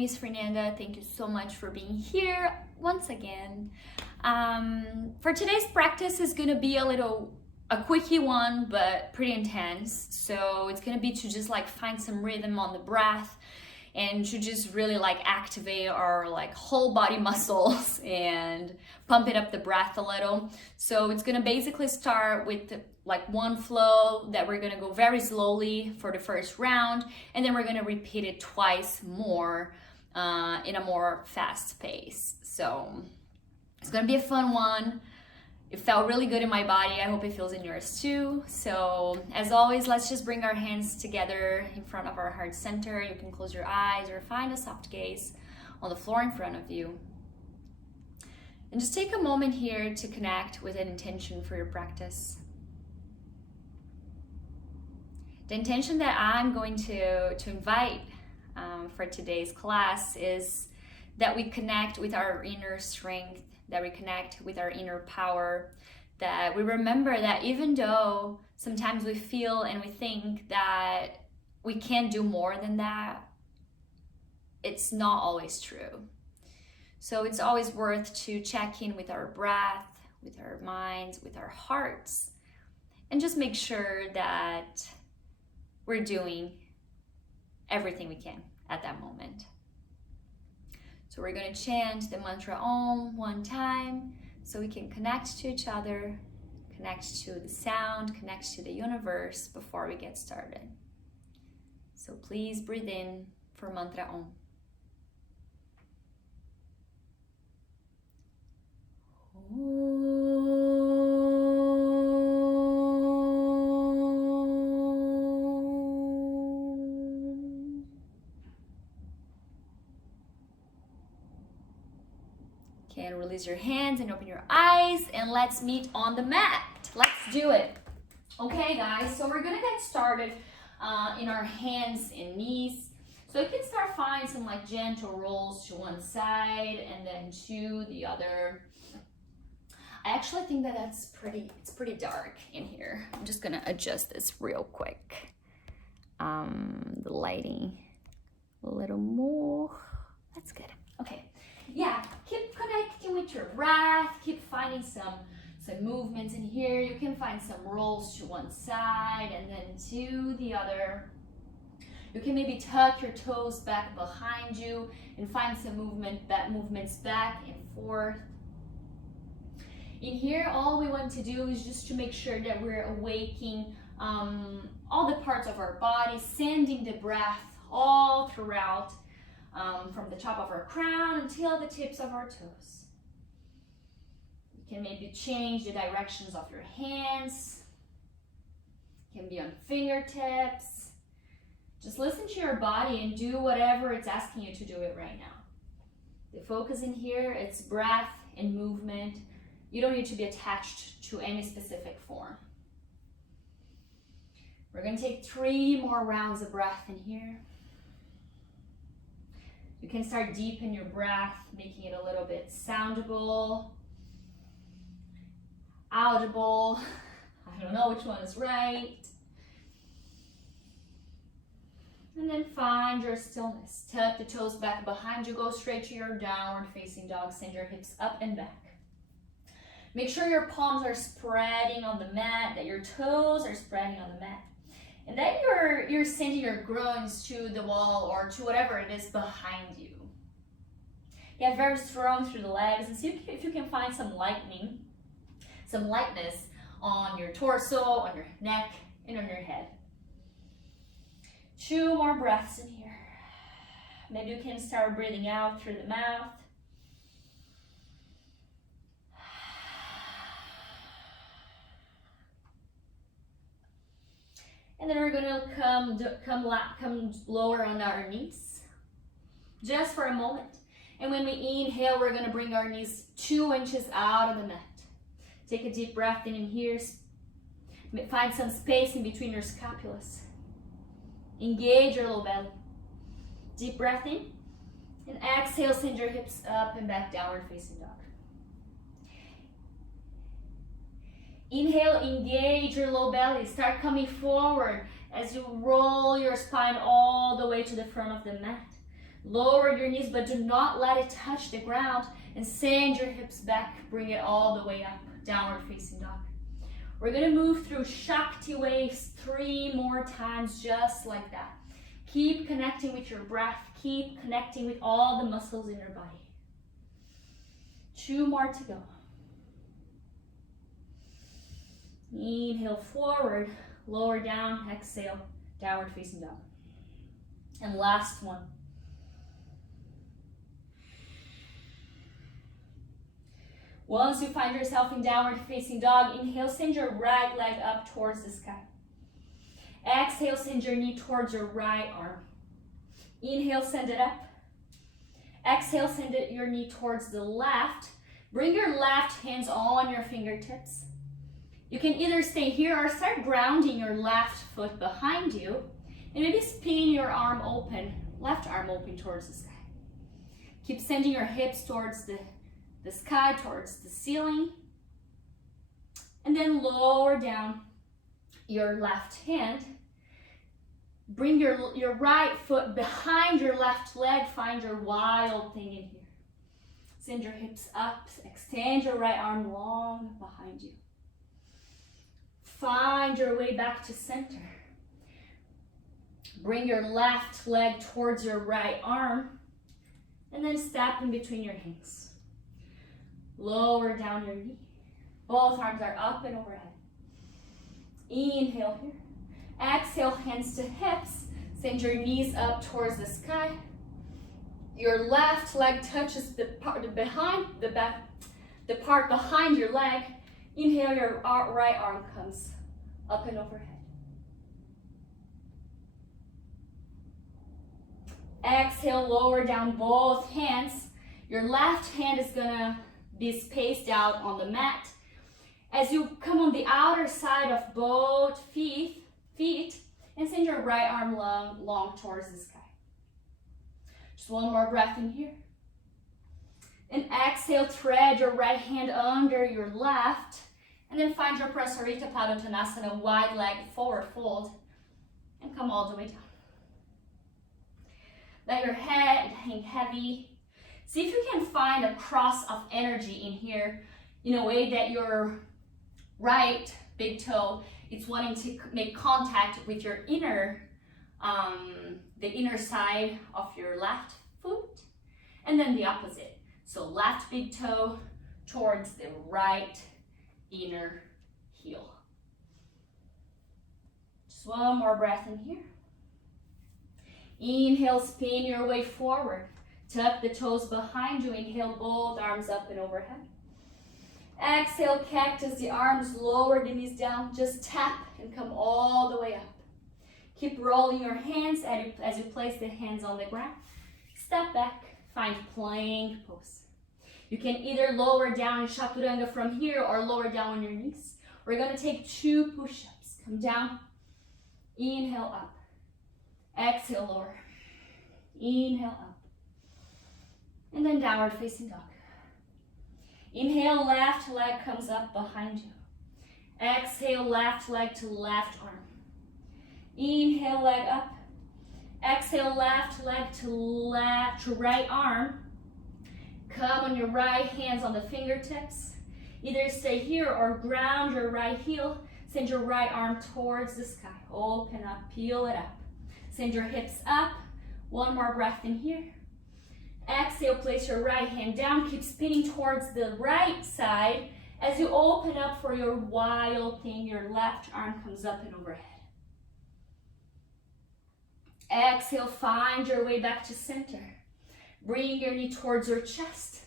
name is Fernanda. Thank you so much for being here once again. For today's practice is gonna be a quickie one, but pretty intense. So it's gonna be to just like find some rhythm on the breath and to just really like activate our like whole body muscles and pump it up the breath a little. So it's gonna basically start with like one flow that we're gonna go very slowly for the first round, and then we're gonna repeat it twice more in a more fast pace. So it's gonna be a fun one. It felt really good in my body. I hope it feels in yours too. So as always, let's just bring our hands together in front of our heart center. You can close your eyes or find a soft gaze on the floor in front of you. And just take a moment here to connect with an intention for your practice. The intention that I'm going to invite for today's class is that we connect with our inner strength, that we connect with our inner power, that we remember that even though sometimes we feel and we think that we can't do more than that, it's not always true. So it's always worth to check in with our breath, with our minds, with our hearts, and just make sure that we're doing everything we can at that moment. So we're going to chant the mantra Om one time so we can connect to each other, connect to the sound, connect to the universe before we get started. So please breathe in for mantra Om. And release your hands and open your eyes, and let's meet on the mat. Let's do it. Okay guys, so we're gonna get started in our hands and knees. So you can start finding some like gentle rolls to one side and then to the other. I actually think that it's pretty dark in here. I'm just gonna adjust this real quick. The lighting a little more. That's good. Okay. Yeah, keep connecting with your breath, keep finding some movements in here. You can find some rolls to one side and then to the other. You can maybe tuck your toes back behind you and find some movements back and forth. In here, all we want to do is just to make sure that we're awakening all the parts of our body, sending the breath all throughout. From the top of our crown until the tips of our toes. You can maybe change the directions of your hands. It can be on fingertips. Just listen to your body and do whatever it's asking you to do it right now. The focus in here, it's breath and movement. You don't need to be attached to any specific form. We're going to take 3 more rounds of breath in here. You can start deep in your breath, making it a little bit soundable, audible. I don't know which one is right. And then find your stillness. Tuck the toes back behind you. Go straight to your downward facing dog. Send your hips up and back. Make sure your palms are spreading on the mat, that your toes are spreading on the mat. And then you're sending your groins to the wall or to whatever it is behind you. Get very strong through the legs and see if you can find some lightness on your torso, on your neck, and on your head. 2 more breaths in here. Maybe you can start breathing out through the mouth. And then we're gonna come lower on our knees, just for a moment. And when we inhale, we're gonna bring our knees 2 inches out of the mat. Take a deep breath in here. Find some space in between your scapulas. Engage your low belly. Deep breath in. And exhale, send your hips up and back, downward facing dog. Inhale, engage your low belly. Start coming forward as you roll your spine all the way to the front of the mat. Lower your knees, but do not let it touch the ground, and send your hips back. Bring it all the way up, downward facing dog. We're gonna move through Shakti waves 3 more times, just like that. Keep connecting with your breath. Keep connecting with all the muscles in your body. 2 more to go. Inhale forward, lower down, exhale, downward facing dog. And last one. Once you find yourself in downward facing dog, inhale, send your right leg up towards the sky. Exhale, send your knee towards your right arm. Inhale, send it up. Exhale, send your knee towards the left. Bring your left hands on your fingertips. You can either stay here or start grounding your left foot behind you, and maybe spin your arm open, left arm open towards the sky. Keep sending your hips towards the sky, towards the ceiling. And then lower down your left hand. Bring your right foot behind your left leg. Find your wild thing in here. Send your hips up. Extend your right arm long behind you. Find your way back to center. Bring your left leg towards your right arm. And then step in between your hands. Lower down your knee. Both arms are up and overhead. Inhale here. Exhale, hands to hips. Send your knees up towards the sky. Your left leg touches the part behind your leg. Inhale, your right arm comes up and overhead. Exhale, lower down both hands. Your left hand is gonna be spaced out on the mat. As you come on the outer side of both feet, and send your right arm long towards the sky. Just one more breath in here. And exhale, thread your right hand under your left, and then find your Prasarita Padottanasana, wide leg forward fold, and come all the way down. Let your head hang heavy. See if you can find a cross of energy in here in a way that your right big toe is wanting to make contact with your inner, the inner side of your left foot, and then the opposite. So left big toe towards the right inner heel. Just one more breath in here. Inhale, spin your way forward. Tuck the toes behind you. Inhale, both arms up and overhead. Exhale, cactus the arms, lower the knees down. Just tap and come all the way up. Keep rolling your hands as you place the hands on the ground. Step back, find plank pose. You can either lower down in Chaturanga from here or lower down on your knees. We're gonna take 2 push-ups. Come down, inhale up. Exhale, lower. Inhale up. And then downward facing dog. Inhale, left leg comes up behind you. Exhale, left leg to left arm. Inhale, leg up. Exhale, left leg to right arm. Come on your right, hands on the fingertips. Either stay here or ground your right heel. Send your right arm towards the sky. Open up, peel it up. Send your hips up. One more breath in here. Exhale, place your right hand down. Keep spinning towards the right side. As you open up for your wild thing, your left arm comes up and overhead. Exhale, find your way back to center. Bring your knee towards your chest.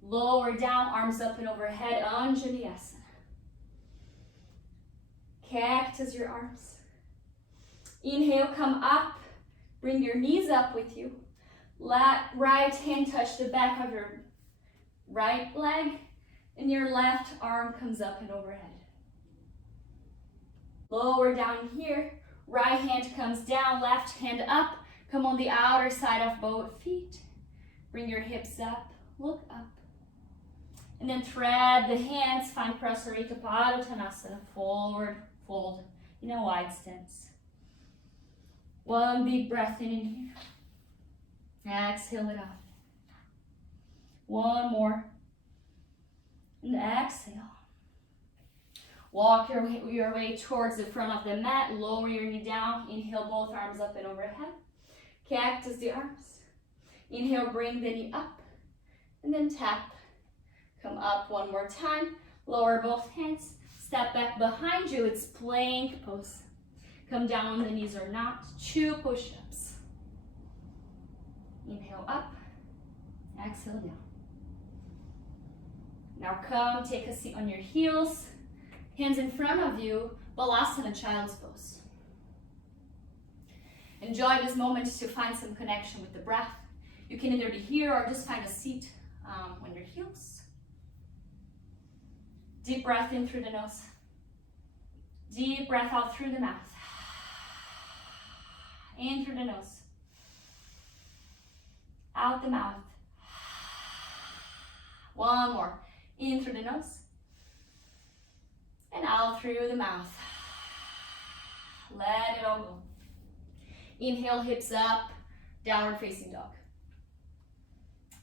Lower down, arms up and overhead, Anjaneyasana. Cactus your arms. Inhale, come up. Bring your knees up with you. Right hand touch the back of your right leg, and your left arm comes up and overhead. Lower down here. Right hand comes down, left hand up. Come on the outer side of both feet. Bring your hips up, look up. And then thread the hands, find Prasarita Padottanasana, forward fold in a wide stance. One big breath in here. Exhale it out. One more. And exhale. Walk your way towards the front of the mat. Lower your knee down. Inhale, both arms up and overhead. Cactus the arms. Inhale, bring the knee up. And then tap. Come up one more time. Lower both hands. Step back behind you. It's plank pose. Come down on the knees or not. 2 push-ups. Inhale up. Exhale down. Now come, take a seat on your heels. Hands in front of you. Balasana, child's pose. Enjoy this moment to find some connection with the breath. You can either be here or just find a seat on your heels. Deep breath in through the nose. Deep breath out through the mouth. In through the nose. Out the mouth. One more. In through the nose. And out through the mouth. Let it all go. Inhale, hips up. Downward facing dog.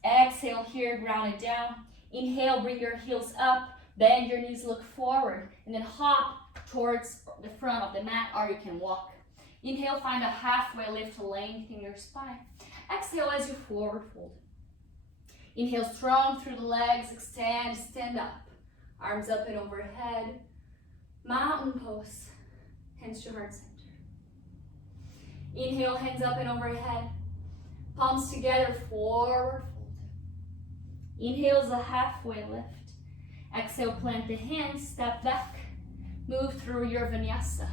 Exhale here, ground it down. Inhale, bring your heels up. Bend your knees, look forward. And then hop towards the front of the mat, or you can walk. Inhale, find a halfway lift to lengthen your spine. Exhale as you forward fold. Inhale, strong through the legs, extend, stand up. Arms up and overhead. Mountain pose. Hands to heart center. Inhale, hands up and overhead. Palms together, forward fold. Inhale is a halfway lift. Exhale, plant the hands, step back. Move through your vinyasa.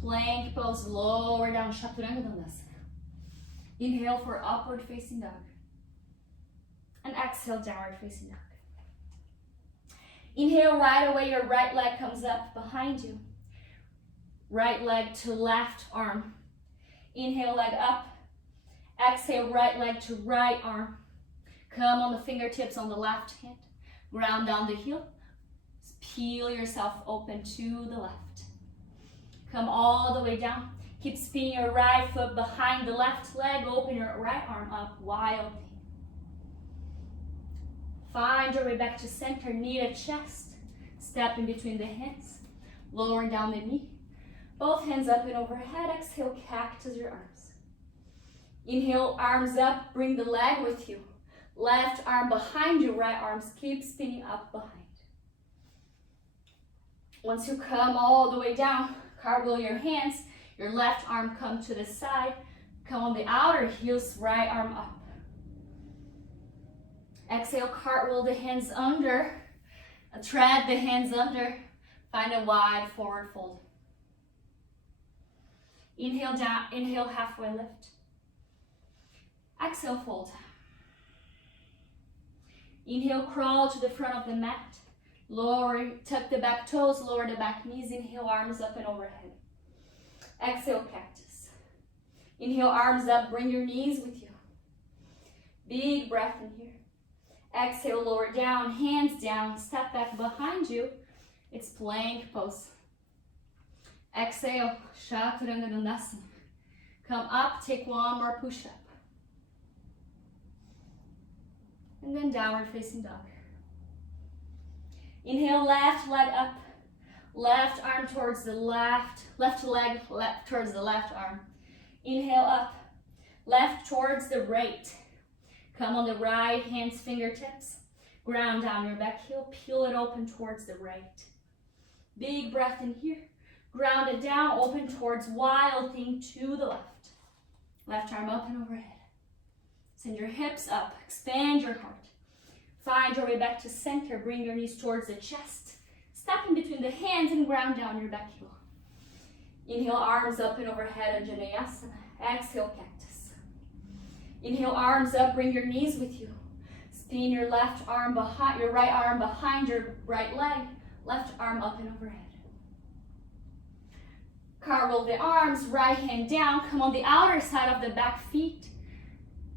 Plank pose, lower down, chaturanga dandasana. Inhale for upward facing dog. And exhale, downward facing dog. Inhale, right away, your right leg comes up behind you. Right leg to left arm. Inhale, leg up. Exhale, right leg to right arm. Come on the fingertips on the left hand. Ground down the heel. Peel yourself open to the left. Come all the way down. Keep spinning your right foot behind the left leg. Open your right arm up wildly. Find your way back to center. Knee to chest. Step in between the hands. Lower down the knee. Both hands up and overhead. Exhale, cactus your arms. Inhale, arms up. Bring the leg with you. Left arm behind you. Right arms keep spinning up behind. Once you come all the way down, cartwheel your hands. Your left arm come to the side. Come on the outer heels, right arm up. Exhale, cartwheel the hands under. Tread the hands under. Find a wide forward fold. Inhale down, inhale, halfway lift. Exhale, fold. Inhale, crawl to the front of the mat. Lower, tuck the back toes, lower the back knees. Inhale, arms up and overhead. Exhale, cactus. Inhale, arms up, bring your knees with you. Big breath in here. Exhale, lower down, hands down, step back behind you. It's plank pose. Exhale, chaturanga dandasana. Come up, take one more push-up. And then downward facing dog. Inhale, left leg up. Left arm towards the left leg towards the left arm. Inhale up. Left towards the right. Come on the right, hands, fingertips. Ground down your back heel. Peel it open towards the right. Big breath in here. Ground it down, open towards wild thing to the left. Left arm up and overhead. Send your hips up. Expand your heart. Find your way back to center. Bring your knees towards the chest. Step in between the hands and ground down your back heel. Inhale, arms up and overhead, Anjaneyasana. Exhale, cactus. Inhale, arms up, bring your knees with you. Spin your left arm behind, your right arm behind your right leg. Left arm up and overhead. Cartwheel the arms, right hand down. Come on the outer side of the back feet,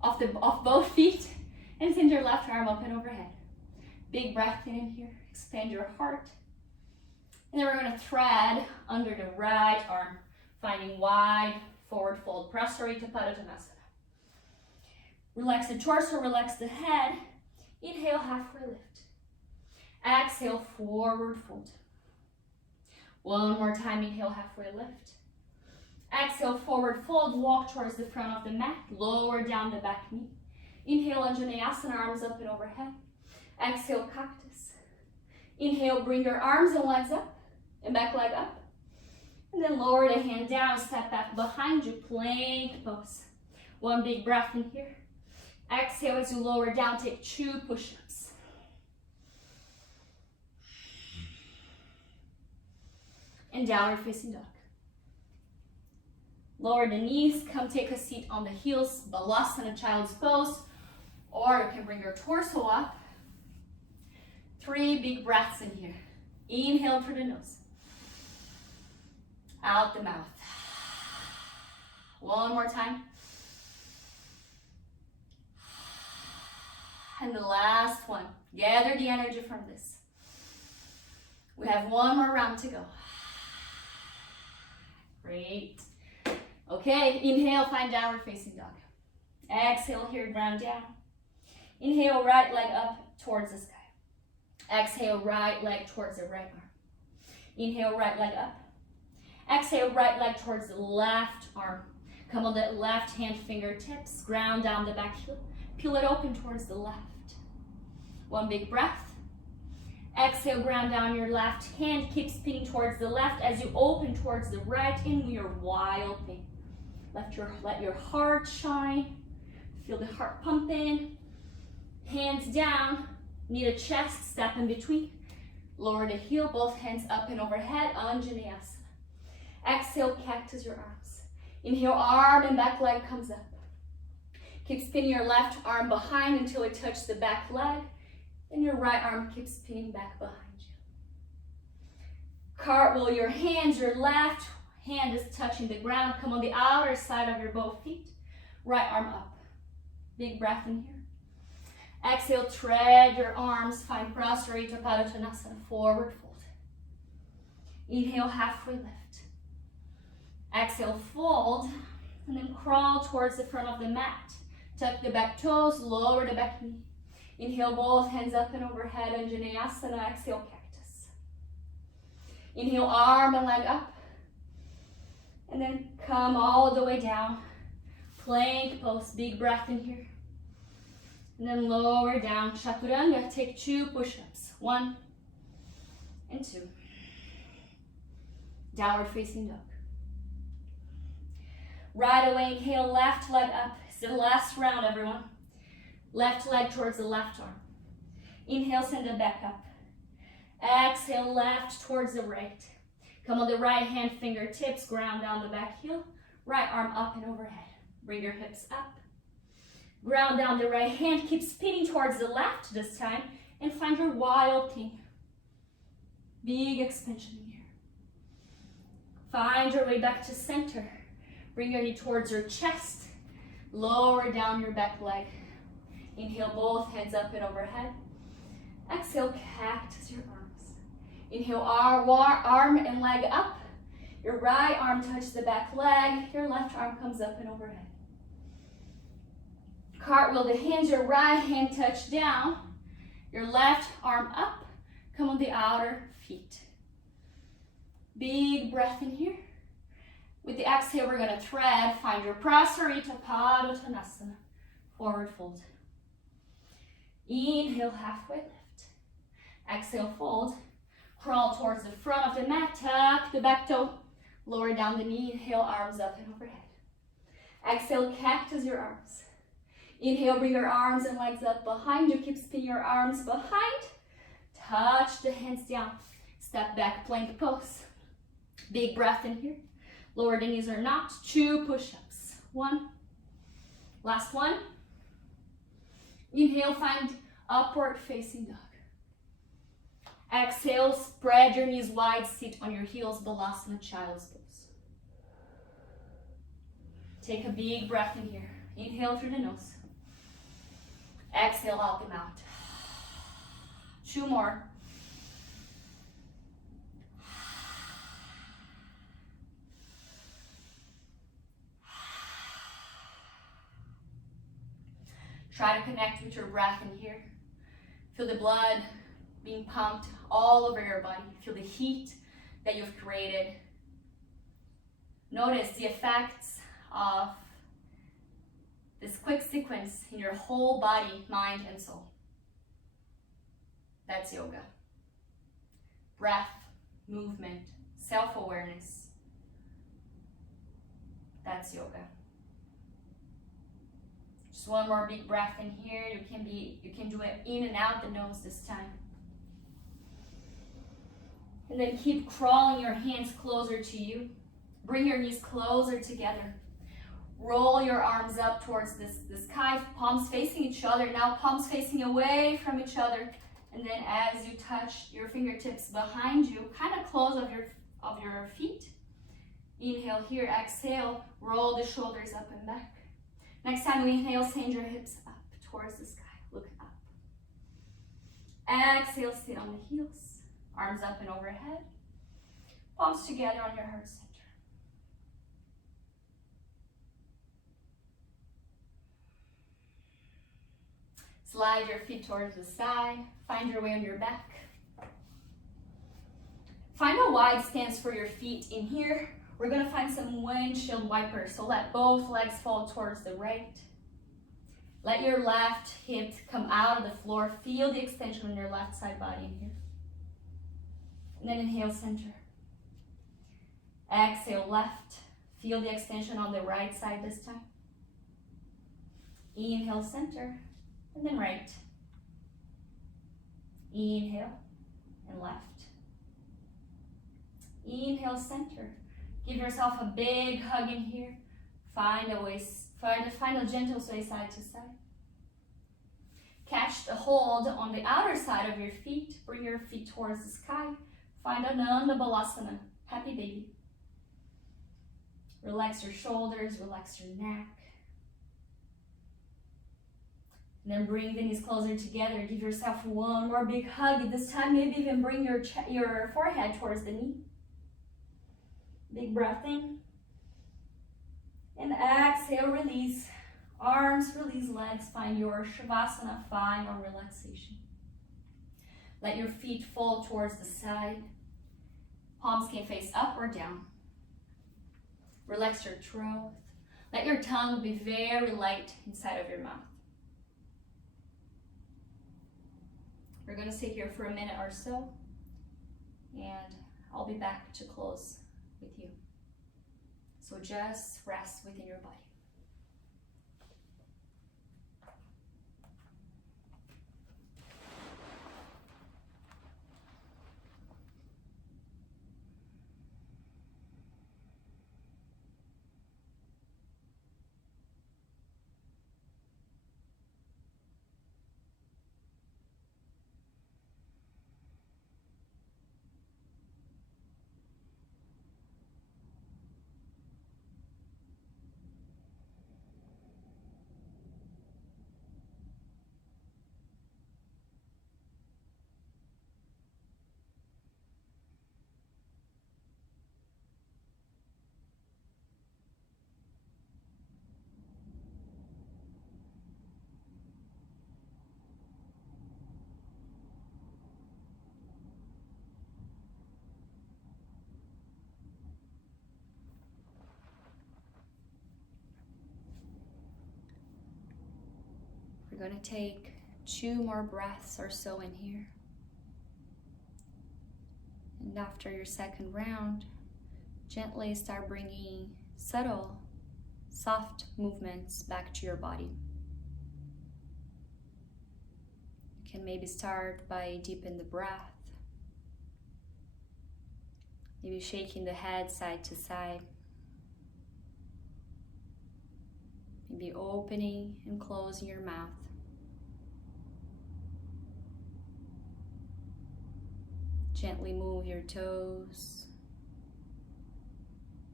of both feet. And send your left arm up and overhead. Big breath in here. Expand your heart. And then we're going to thread under the right arm, finding wide forward fold. Prasarita Padottanasana. Relax the torso, relax the head. Inhale, halfway lift. Exhale, forward fold. One more time, inhale, halfway lift. Exhale, forward fold, walk towards the front of the mat, lower down the back knee. Inhale, Anjaneyasana, arms up and overhead. Exhale, cactus. Inhale, bring your arms and legs up, and back leg up. And then lower the hand down, step back behind you, plank pose. One big breath in here. Exhale as you lower down, take 2 push-ups. And downward facing dog. Lower the knees, come take a seat on the heels, Balasana, child's pose, or you can bring your torso up. 3 big breaths in here. Inhale through the nose. Out the mouth. One more time. And the last one. Gather the energy from this. We have 1 more round to go. Great. Okay, inhale, find downward facing dog. Exhale here, ground down. Inhale, right leg up towards the sky. Exhale, right leg towards the right arm. Inhale, right leg up. Exhale, right leg towards the left arm. Come on the left hand fingertips, ground down the back heel. Peel it open towards the left. 1 big breath. Exhale, ground down your left hand. Keep spinning towards the left as you open towards the right in your wild thing. Let your heart shine. Feel the heart pumping. Hands down. Knee to chest, step in between. Lower the heel, both hands up and overhead. Anjaneyasana. Exhale, cactus your arms. Inhale, arm and back leg comes up. Keep spinning your left arm behind until it touches the back leg. And your right arm keeps spinning back behind you. Cartwheel your hands, your left hand is touching the ground. Come on the outer side of your both feet. Right arm up. Big breath in here. Exhale, tread your arms, find Prasarita Padottanasana, forward fold. Inhale, halfway lift. Exhale, fold, and then crawl towards the front of the mat. Tuck the back toes, lower the back knee. Inhale, both hands up and overhead, Anjaneyasana. Exhale, cactus. Inhale, arm and leg up. And then come all the way down. Plank pose, big breath in here. And then lower down, Chaturanga. Take 2 push-ups. 1 and 2. Downward facing dog. Right away, inhale, left leg up. It's the last round, everyone. Left leg towards the left arm. Inhale, send it back up. Exhale, left towards the right. Come on the right hand fingertips, ground down the back heel. Right arm up and overhead. Bring your hips up. Ground down the right hand. Keep spinning towards the left this time. And find your wild thing. Big expansion here. Find your way back to center. Bring your knee towards your chest. Lower down your back leg. Inhale, both hands up and overhead. Exhale, cactus your arms. Inhale, arm and leg up. Your right arm touches the back leg. Your left arm comes up and overhead. Cartwheel the hands, your right hand touch down. Your left arm up. Come on the outer feet. Big breath in here. With the exhale, we're going to thread. Find your Prasarita Padottanasana. Forward fold. Inhale, halfway lift. Exhale, fold. Crawl towards the front of the mat. Tuck the back toe. Lower down the knee. Inhale, arms up and overhead. Exhale, cactus your arms. Inhale, bring your arms and legs up behind you. Keep spinning your arms behind. Touch the hands down. Step back, plank pose. Big breath in here. Lower the knees or not. 2 push-ups. 1. Last one. Inhale, find upward facing dog. Exhale, spread your knees wide, sit on your heels, Balasana, child's pose. Take a big breath in here. Inhale through the nose. Exhale out the mouth. 2 more. Try to connect with your breath in here. Feel the blood being pumped all over your body. Feel the heat that you've created. Notice the effects of this quick sequence in your whole body, mind, and soul. That's yoga. Breath, movement, self-awareness. That's yoga. Just one more big breath in here. You can do it in and out the nose this time. And then keep crawling your hands closer to you. Bring your knees closer together. Roll your arms up towards the sky, palms facing each other. Now palms facing away from each other. And then as you touch your fingertips behind you, kind of close of your feet. Inhale here, exhale, roll the shoulders up and back. Next time we inhale, send your hips up towards the sky. Look up. Exhale, sit on the heels. Arms up and overhead. Palms together on your heart center. Slide your feet towards the side. Find your way on your back. Find a wide stance for your feet in here. We're gonna find some windshield wipers. So let both legs fall towards the right. Let your left hip come out of the floor. Feel the extension on your left side body in here. And then inhale, center. Exhale, left. Feel the extension on the right side this time. Inhale, center. And then right. Inhale and left. Inhale, center. Give yourself a big hug in here. Find a gentle sway side to side. Catch the hold on the outer side of your feet. Bring your feet towards the sky. Find Ananda Balasana, happy baby. Relax your shoulders, relax your neck. And then bring the knees closer together. Give yourself one more big hug. This time, maybe even bring your forehead towards the knee. Big breath in. And exhale, release. Arms, release legs. Find your Savasana, find your relaxation. Let your feet fall towards the side. Palms can face up or down. Relax your throat. Let your tongue be very light inside of your mouth. We're going to sit here for a minute or so, and I'll be back to close with you. So just rest within your body. We're going to take 2 more breaths or so in here. And after your second round, gently start bringing subtle, soft movements back to your body. You can maybe start by deepening the breath. Maybe shaking the head side to side. Maybe opening and closing your mouth. Gently move your toes.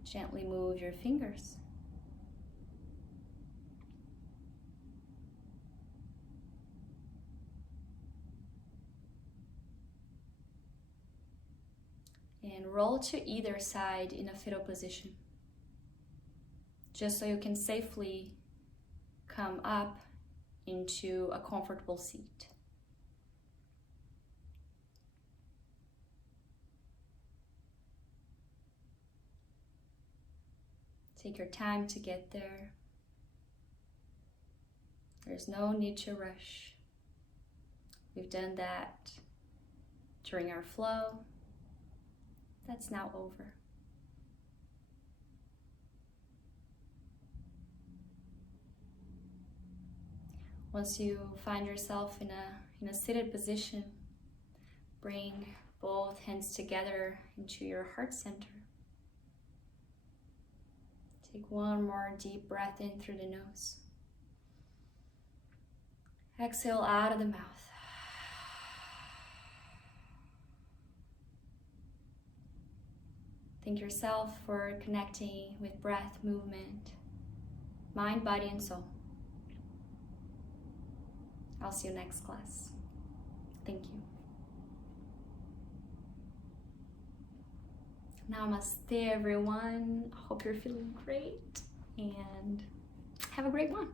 Gently move your fingers. And roll to either side in a fetal position, just so you can safely come up into a comfortable seat. Take your time to get there. There's no need to rush. We've done that during our flow. That's now over. Once you find yourself in a seated position, bring both hands together into your heart center. Take one more deep breath in through the nose. Exhale out of the mouth. Thank yourself for connecting with breath, movement, mind, body, and soul. I'll see you next class. Thank you. Namaste, everyone. Hope you're feeling great and have a great one.